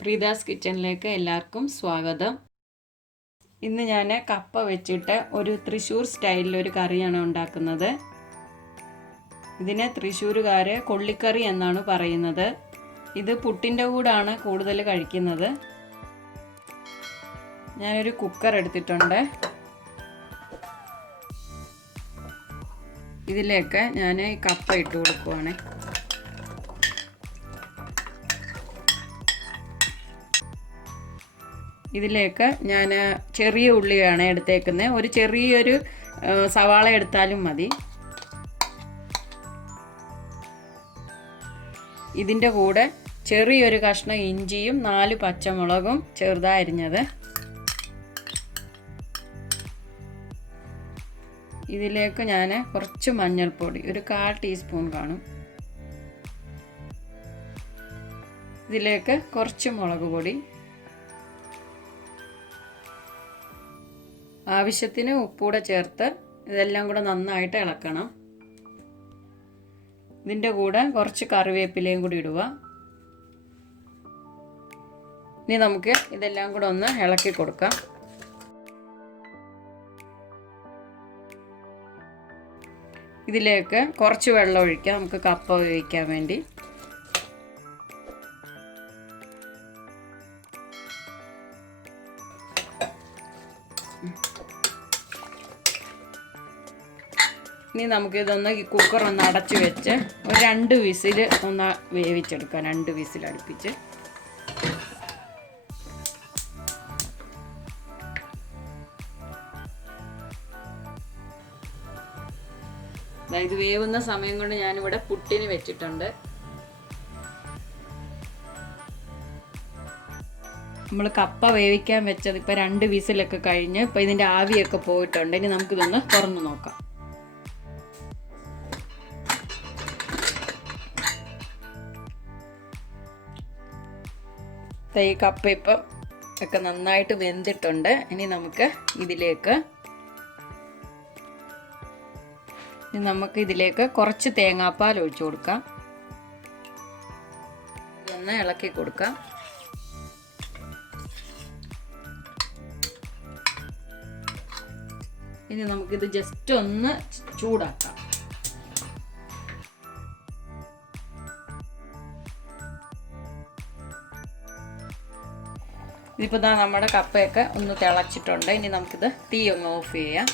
പ്രീതാസ് കിച്ചണിലേക്ക് എല്ലാവർക്കും സ്വാഗതം. ഇന്ന് ഞാൻ കപ്പ വെച്ചിട്ട് ഒരു തൃശ്ശൂർ സ്റ്റൈലിലൊരു കറിയാണ് ഉണ്ടാക്കുന്നത്. ഇതിനെ തൃശ്ശൂരുകാർ കൊള്ളിക്കറി എന്നാണ് പറയുന്നത്. ഇത് പുട്ടിൻ്റെ കൂടാണ് കൂടുതൽ കഴിക്കുന്നത്. ഞാനൊരു കുക്കർ എടുത്തിട്ടുണ്ട്. ഇതിലേക്ക് ഞാൻ കപ്പ ഇട്ട് കൊടുക്കുവാണ്. ഇതിലേക്ക് ഞാൻ ചെറിയ ഉള്ളിയാണ് എടുത്തേക്കുന്നത്. ഒരു ചെറിയൊരു സവാള എടുത്താലും മതി. ഇതിൻ്റെ കൂടെ ചെറിയൊരു കഷ്ണം ഇഞ്ചിയും 4 പച്ചമുളകും ചെറുതായി അരിഞ്ഞത്. ഇതിലേക്ക് ഞാൻ കുറച്ച് മഞ്ഞൾപ്പൊടി, ഒരു 1/4 ടീസ്പൂൺ കാണും. ഇതിലേക്ക് കുറച്ച് മുളക് പൊടി, ആവശ്യത്തിന് ഉപ്പൂടെ ചേർത്ത് ഇതെല്ലാം കൂടെ നന്നായിട്ട് ഇളക്കണം. ഇതിൻ്റെ കൂടെ കുറച്ച് കറിവേപ്പിലയും കൂടി ഇടുക. ഇനി നമുക്ക് ഇതെല്ലാം കൂടെ ഒന്ന് ഇളക്കി കൊടുക്കാം. ഇതിലേക്ക് കുറച്ച് വെള്ളം ഒഴിക്കാം, നമുക്ക് കപ്പ വേവിക്കാൻ വേണ്ടി. ഇനി നമുക്കിതൊന്ന് ഈ കുക്കർ ഒന്ന് അടച്ച് വെച്ച് ഒരു 2 വിസിൽ ഒന്ന് വേവിച്ചെടുക്കാം. 2 വിസിൽ അടുപ്പിച്ച്. ഇത് വേവുന്ന സമയം കൊണ്ട് ഞാനിവിടെ പുട്ടിന് വെച്ചിട്ടുണ്ട്. നമ്മൾ കപ്പ വേവിക്കാൻ വെച്ചത് ഇപ്പോൾ 2 വിസിലൊക്കെ കഴിഞ്ഞ് ഇപ്പോൾ ഇതിൻ്റെ ആവിയൊക്കെ പോയിട്ടുണ്ട്. ഇനി നമുക്കിതൊന്ന് തുറന്ന് നോക്കാം. ഈ കപ്പ ഇപ്പം ഒക്കെ നന്നായിട്ട് വെന്തിട്ടുണ്ട്. ഇനി നമുക്ക് ഇതിലേക്ക് കുറച്ച് തേങ്ങാപ്പാൽ ഒഴിച്ചു കൊടുക്കാം. ഇതൊന്ന് ഇളക്കി കൊടുക്കാം. ഇനി നമുക്കിത് ജസ്റ്റ് ഒന്ന് ചൂടാക്കാം. ഇതിപ്പോൾ നമ്മുടെ കപ്പയൊക്കെ ഒന്ന് തിളച്ചിട്ടുണ്ട്. ഇനി നമുക്കിത് തീ ഒന്ന് ഓഫ് ചെയ്യാം.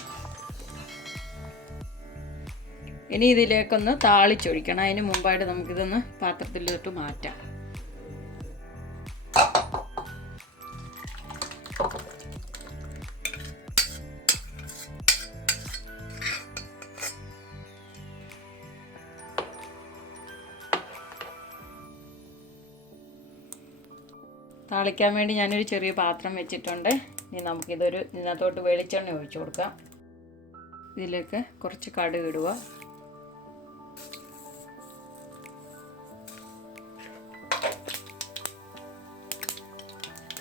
ഇനി ഇതിലേക്കൊന്ന് താളിച്ചൊഴിക്കണം. അതിന് മുമ്പായിട്ട് നമുക്കിതൊന്ന് പാത്രത്തിലോട്ട് മാറ്റാം. താളിക്കാൻ വേണ്ടി ഞാനൊരു ചെറിയ പാത്രം വെച്ചിട്ടുണ്ട്. ഇനി ഇതിനകത്തോട്ട് വെളിച്ചെണ്ണ ഒഴിച്ചു കൊടുക്കാം. ഇതിലേക്ക് കുറച്ച് കടുക് ഇടുക.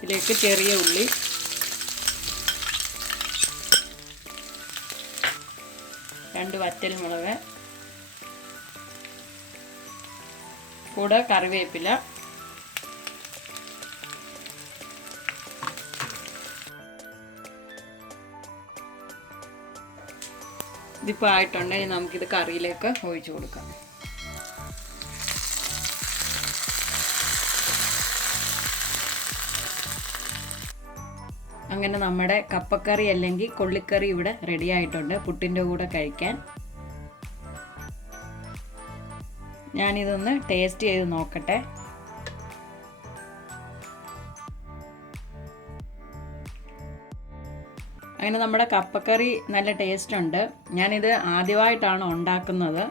ഇതിലേക്ക് ചെറിയ ഉള്ളി, രണ്ട് വറ്റൽമുളക്, കൂടെ കറിവേപ്പില, ഇതിപ്പോൾ ആയിട്ടുണ്ടെങ്കിൽ നമുക്കിത് കറിയിലേക്ക് ഒഴിച്ചു കൊടുക്കാം. അങ്ങനെ നമ്മുടെ കപ്പക്കറി അല്ലെങ്കിൽ കൊള്ളിക്കറി ഇവിടെ റെഡി ആയിട്ടുണ്ട് പുട്ടിൻ്റെ കൂടെ കഴിക്കാൻ. ഞാനിതൊന്ന് ടേസ്റ്റ് ചെയ്ത് നോക്കട്ടെ. അങ്ങനെ നമ്മുടെ കപ്പക്കറി നല്ല ടേസ്റ്റ് ഉണ്ട്. ഞാനിത് ആദ്യമായിട്ടാണ് ഉണ്ടാക്കുന്നത്.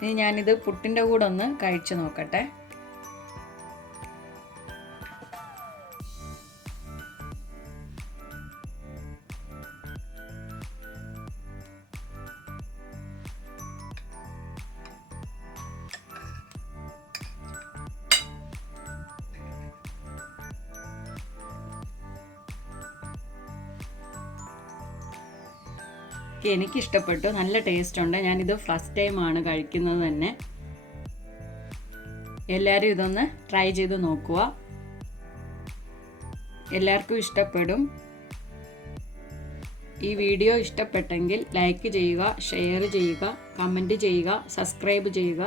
ഇനി ഞാനിത് പുട്ടിൻ്റെ കൂടെ ഒന്ന് കഴിച്ചു നോക്കട്ടെ. എനിക്കിഷ്ടപ്പെട്ടു, നല്ല ടേസ്റ്റ് ഉണ്ട്. ഞാനിത് ഫസ്റ്റ് ടൈമാണ് കഴിക്കുന്നത് തന്നെ. എല്ലാവരും ഇതൊന്ന് ട്രൈ ചെയ്ത് നോക്കുക. എല്ലാവർക്കും ഇഷ്ടപ്പെടും. ഈ വീഡിയോ ഇഷ്ടപ്പെട്ടെങ്കിൽ ലൈക്ക് ചെയ്യുക, ഷെയർ ചെയ്യുക, കമൻറ്റ് ചെയ്യുക, സബ്സ്ക്രൈബ് ചെയ്യുക.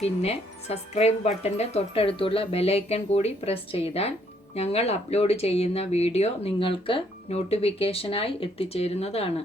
പിന്നെ സബ്സ്ക്രൈബ് ബട്ടൻ്റെ തൊട്ടടുത്തുള്ള ബെലൈക്കൺ കൂടി പ്രസ് ചെയ്താൽ ഞങ്ങൾ അപ്ലോഡ് ചെയ്യുന്ന വീഡിയോ നിങ്ങൾക്ക് നോട്ടിഫിക്കേഷനായി എത്തിച്ചേരുന്നതാണ്.